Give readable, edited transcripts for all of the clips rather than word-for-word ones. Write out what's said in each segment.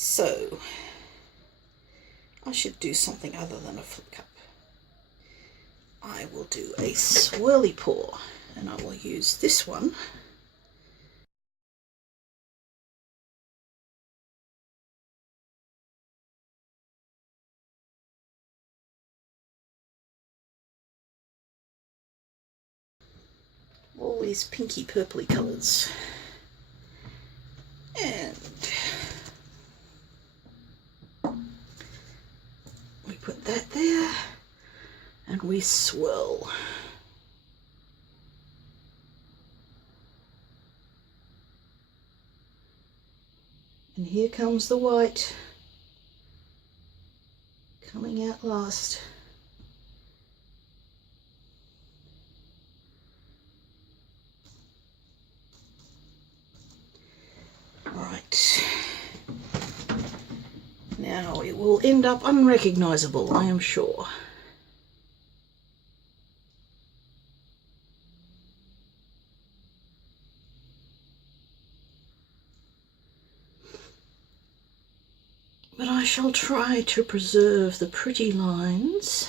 So I should do something other than a flip cup. I will do a swirly pour, and I will use this one. All these pinky purpley colours. And we put that there and we swirl. And here comes the white coming out last. Right, now it will end up unrecognisable, I am sure. But I shall try to preserve the pretty lines.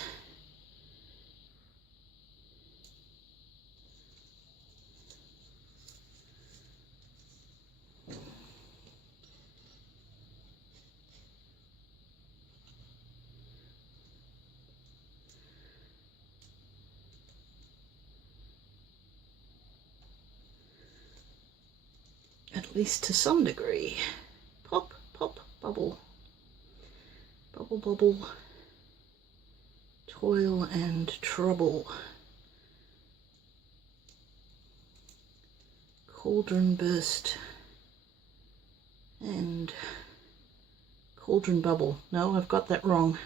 At least to some degree. Pop, pop, bubble. Bubble, bubble. Toil and trouble. Cauldron burst. And cauldron bubble. No, I've got that wrong.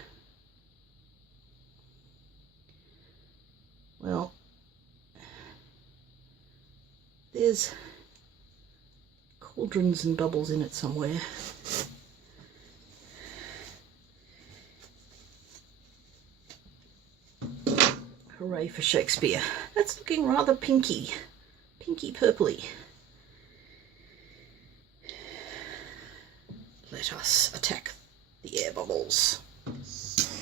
Well, there's cauldrons and bubbles in it somewhere. Hooray for Shakespeare. That's looking rather pinky. Pinky purpley. Let us attack the air bubbles.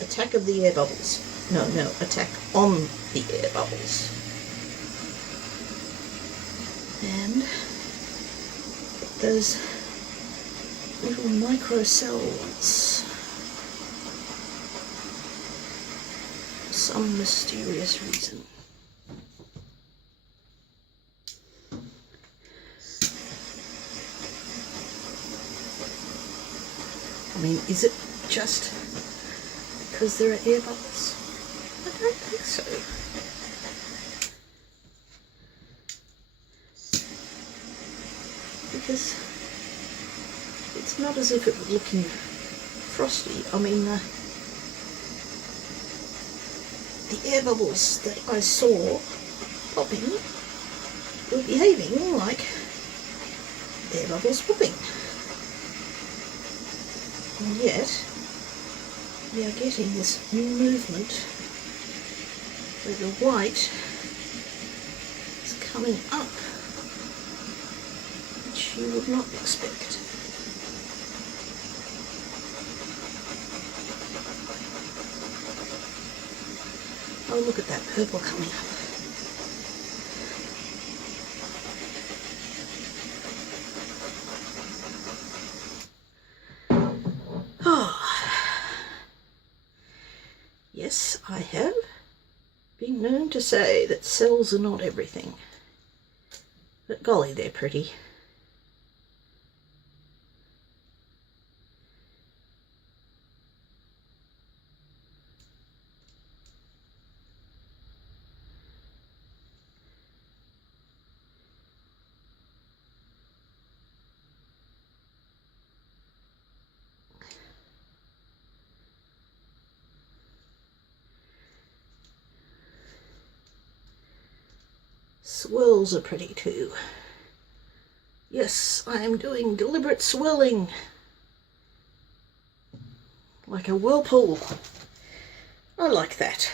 Attack of the air bubbles. No, attack on the air bubbles. And those little micro cells. For some mysterious reason. I mean, is it just because there are air bubbles? I don't think so. Because it's not as if it were looking frosty. I mean, the air bubbles that I saw popping were behaving like air bubbles popping. And yet, we are getting this movement where the white is coming up, which you would not expect. Oh, look at that purple coming up. Yes, I have been known to say that cells are not everything, but golly, they're pretty. Swirls are pretty too. Yes, I am doing deliberate swirling. Like a whirlpool. I like that.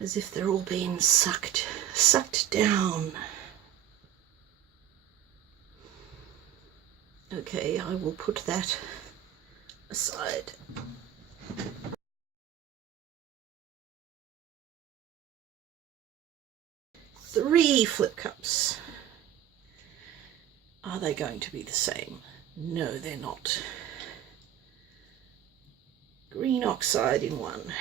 As if they're all being sucked down. Okay, I will put that aside. Three flip cups. Are they going to be the same? No, they're not. Green oxide in one.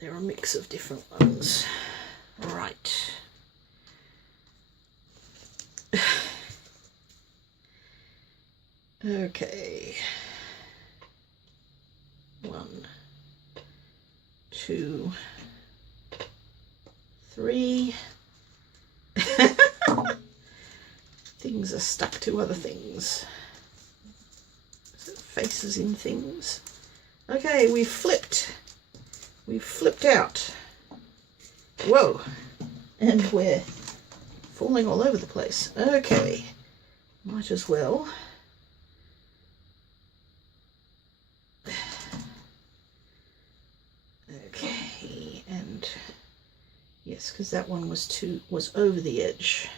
They're a mix of different ones. Right. Okay. 1, 2, 3. Things are stuck to other things. Is it faces in things? Okay, we've flipped. We've flipped out. Whoa. And we're falling all over the place. Okay. Might as well. Okay, and yes, because that one was over the edge.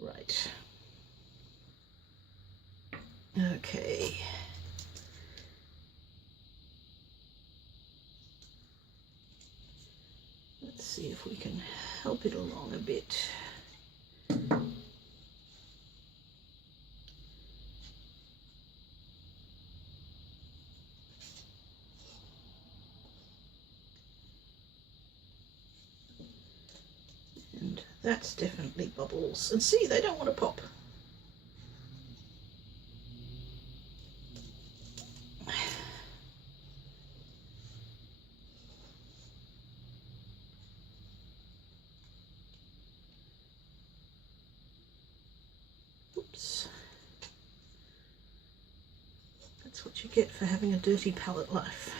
Right. Okay. Let's see if we can help it along a bit. And that's definitely bubbles. And see, they don't want to pop. Oops. That's what you get for having a dirty palette life.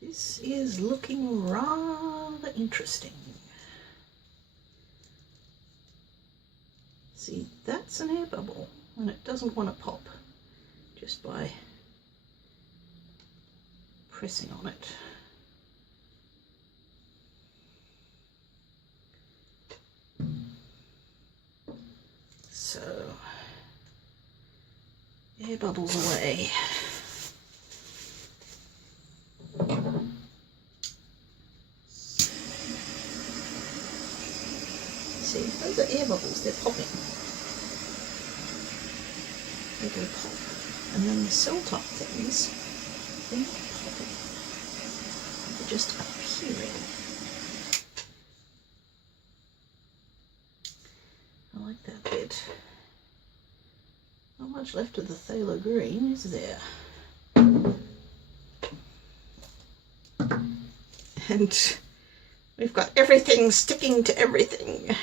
This is looking rather interesting. See, that's an air bubble, and it doesn't want to pop just by pressing on it. So, air bubbles away. See, those are air bubbles, they're popping. They go pop. And then the cell top things, they're not popping. They're just appearing. I like that bit. Not much left of the phthalo green, is there? And we've got everything sticking to everything.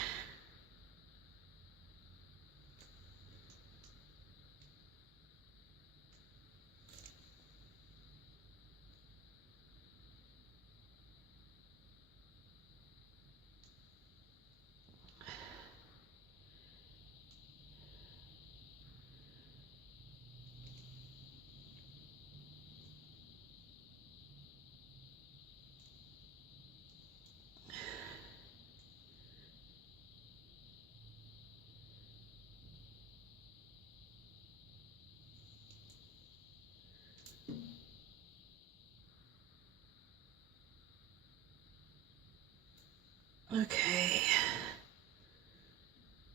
Okay,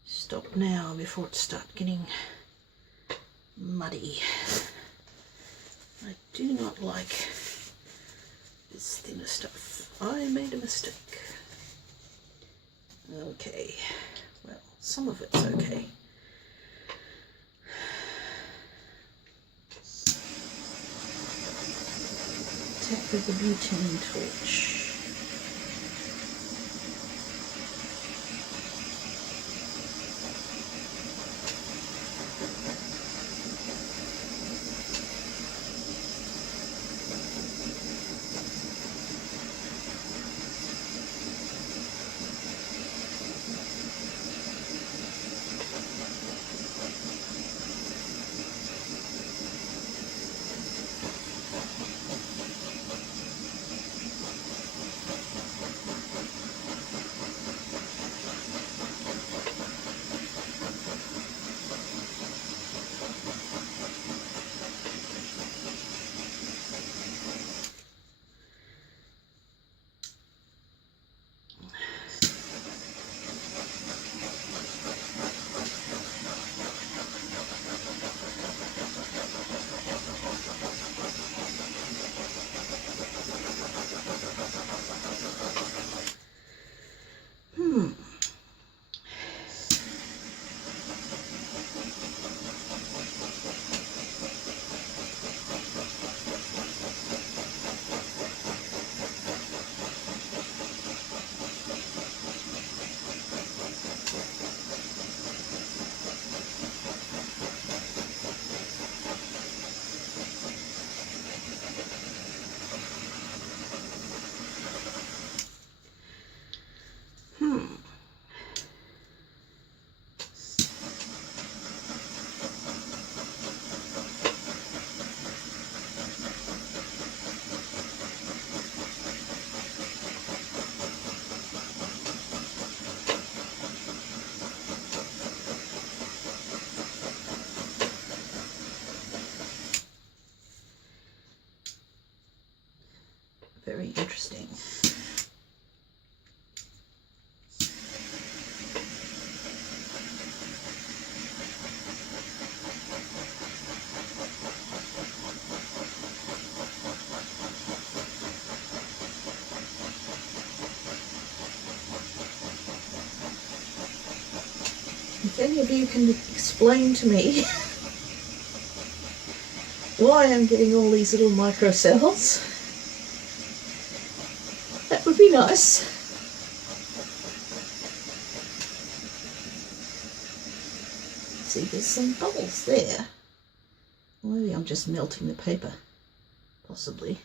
stop now before it starts getting muddy. I do not like this thinner stuff. I made a mistake. Okay, well, some of it's okay. Attack with the butane torch. Very interesting. If any of you can explain to me why I'm getting all these little microcells, that would be nice. See, there's some bubbles there. Maybe I'm just melting the paper, possibly.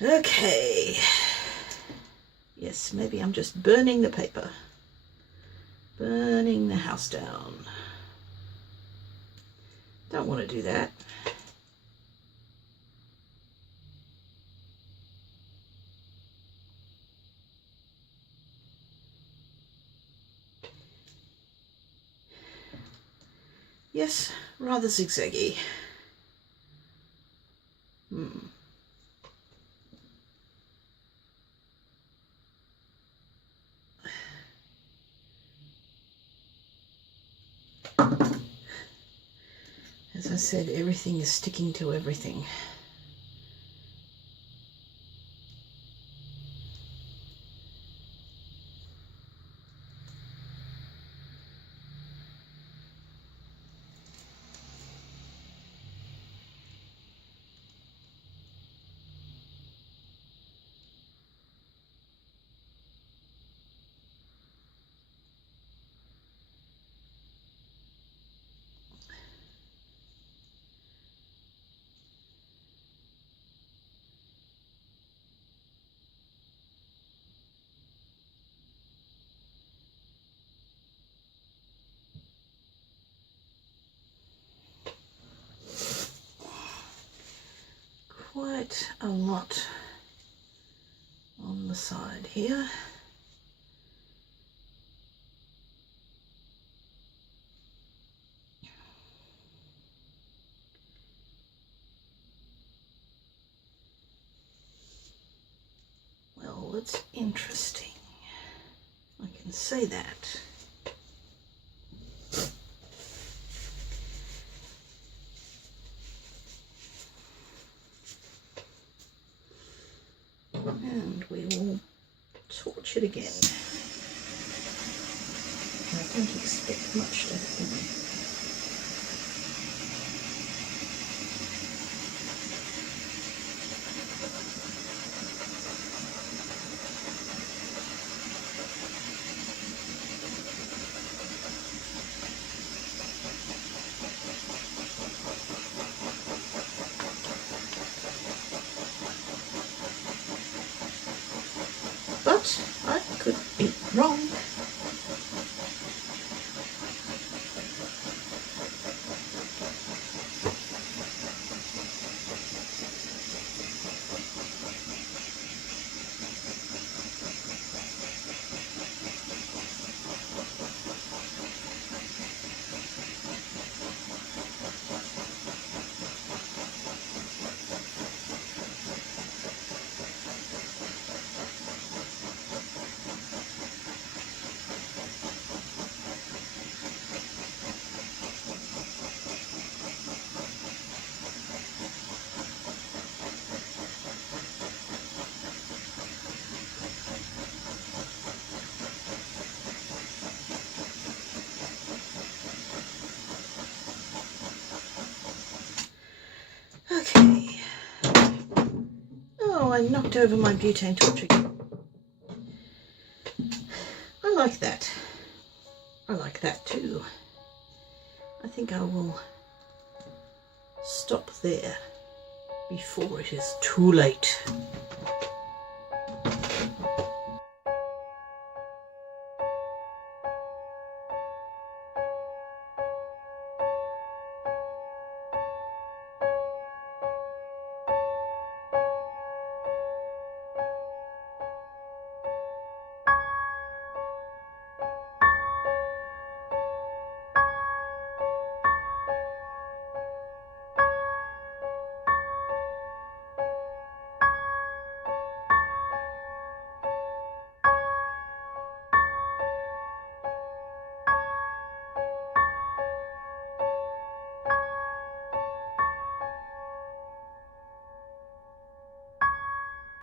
Okay. Yes, maybe I'm just burning the paper. Burning the house down. Don't want to do that. Yes, rather zigzaggy. As I said, everything is sticking to everything. Quite a lot on the side here. Well, it's interesting. I can say that. touch it again. I don't expect much to happen. But I could be wrong. Okay. Oh, I knocked over my butane torch again. I like that. I like that too. I think I will stop there before it is too late.